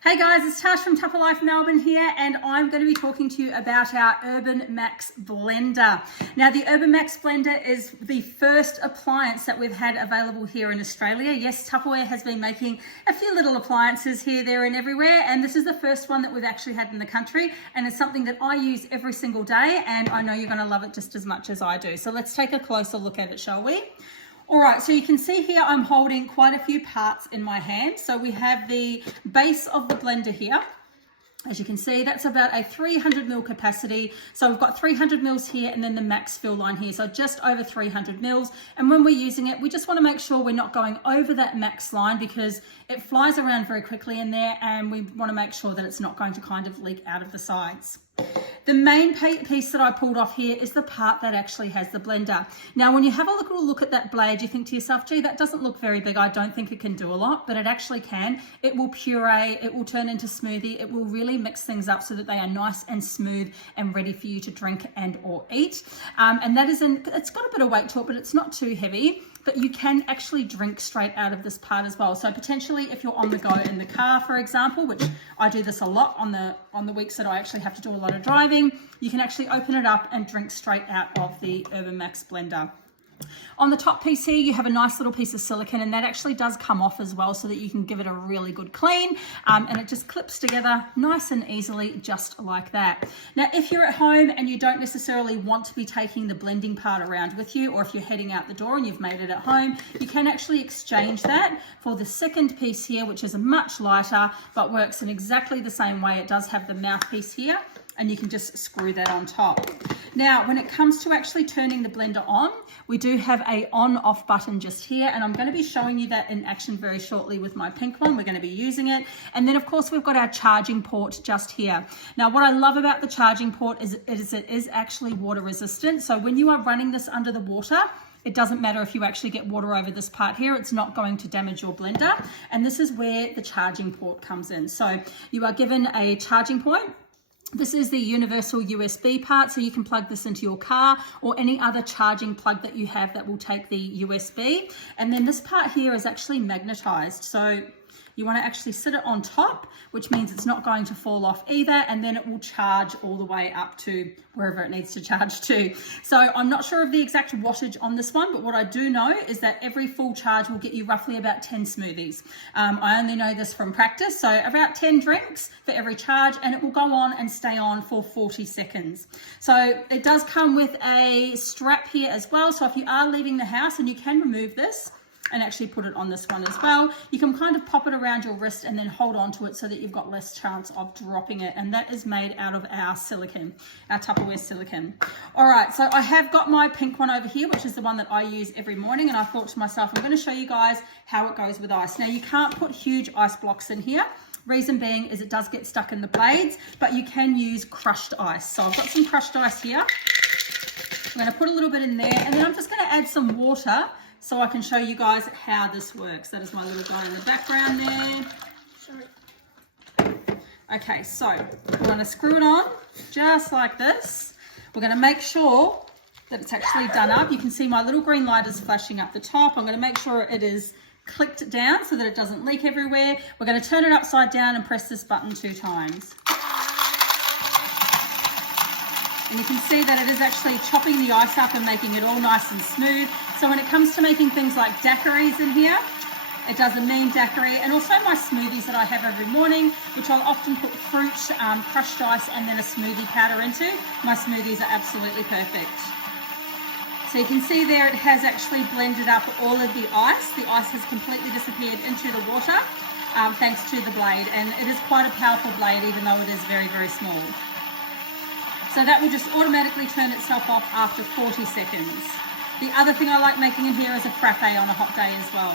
Hey guys, it's Tash from Tougher Life Melbourne here, and I'm going to be talking to you about our Urban Max blender. Now, the Urban Max blender is the first appliance that we've had available here in Australia. Yes, Tupperware has been making a few little appliances here, there and everywhere, and this is the first one that we've actually had in the country, and it's something that I use every single day, and I know you're going to love it just as much as I do. So let's take a closer look at it, shall we? All right, so you can see here I'm holding quite a few parts in my hand. So we have the base of the blender here. As you can see, that's about a 300 ml capacity. So we've got 300 mils here and then the max fill line here. So just over 300 mils. And when we're using it, we just want to make sure we're not going over that max line because it flies around very quickly in there, and we want to make sure that it's not going to kind of leak out of the sides. The main piece that I pulled off here is the part that actually has the blender. Now, when you have a little look at that blade, you think to yourself, gee, that doesn't look very big. I don't think it can do a lot, but it actually can. It will puree, it will turn into smoothie. It will really mix things up so that they are nice and smooth and ready for you to drink and or eat. And that is it's got a bit of weight to it, but it's not too heavy. But you can actually drink straight out of this part as well. So potentially if you're on the go in the car, for example, which I do this a lot on the weeks that I actually have to do a lot of driving, you can actually open it up and drink straight out of the Urban Max blender. On the top piece here, you have a nice little piece of silicone, and that actually does come off as well so that you can give it a really good clean, and it just clips together nice and easily, just like that. Now, if you're at home and you don't necessarily want to be taking the blending part around with you, or if you're heading out the door and you've made it at home, you can actually exchange that for the second piece here, which is a much lighter, but works in exactly the same way. It does have the mouthpiece here, and you can just screw that on top. Now, when it comes to actually turning the blender on, we do have a on-off button just here, and I'm going to be showing you that in action very shortly with my pink one. We're going to be using it. And then, of course, we've got our charging port just here. Now, what I love about the charging port is it is actually water resistant. So when you are running this under the water, it doesn't matter if you actually get water over this part here, it's not going to damage your blender. And this is where the charging port comes in. So you are given a charging point. This is the universal USB part, so you can plug this into your car or any other charging plug that you have that will take the USB. And then this part here is actually magnetized. So you want to actually sit it on top, which means it's not going to fall off either, and then it will charge all the way up to wherever it needs to charge to. So I'm not sure of the exact wattage on this one, but what I do know is that every full charge will get you roughly about 10 smoothies. I only know this from practice, so about 10 drinks for every charge, and it will go on and stay on for 40 seconds. So it does come with a strap here as well, so if you are leaving the house, and you can remove this and actually put it on this one as well. You can kind of pop it around your wrist and then hold on to it so that you've got less chance of dropping it. And that is made out of our silicone, our Tupperware silicone. All right, so I have got my pink one over here, which is the one that I use every morning. And I thought to myself, I'm going to show you guys how it goes with ice. Now, you can't put huge ice blocks in here. Reason being is it does get stuck in the blades, but you can use crushed ice. So I've got some crushed ice here. I'm going to put a little bit in there, and then I'm just going to add some water so I can show you guys how this works. That is my little guy in the background there. Okay, so we're going to screw it on just like this. We're going to make sure that it's actually done up. You can see my little green light is flashing up the top. I'm going to make sure it is clicked down so that it doesn't leak everywhere. We're going to turn it upside down and press this button 2 times. And you can see that it is actually chopping the ice up and making it all nice and smooth. So when it comes to making things like daiquiris in here, it does a mean daiquiri. And also my smoothies that I have every morning, which I'll often put fruit, crushed ice, and then a smoothie powder into. My smoothies are absolutely perfect. So you can see there it has actually blended up all of the ice. The ice has completely disappeared into the water, thanks to the blade. And it is quite a powerful blade, even though it is very, very small. So that will just automatically turn itself off after 40 seconds. The other thing I like making in here is a frappe on a hot day as well.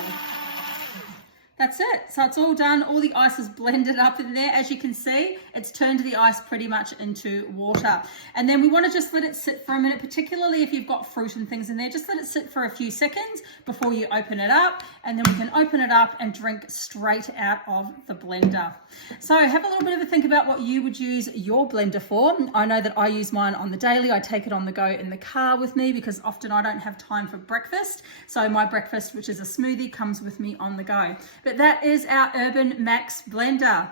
That's it. So it's all done. All the ice is blended up in there. As you can see, it's turned the ice pretty much into water. And then we want to just let it sit for a minute, particularly if you've got fruit and things in there. Just let it sit for a few seconds before you open it up. And then we can open it up and drink straight out of the blender. So have a little bit of a think about what you would use your blender for. I know that I use mine on the daily. I take it on the go in the car with me because often I don't have time for breakfast. So my breakfast, which is a smoothie, comes with me on the go. But that is our Urban Max blender.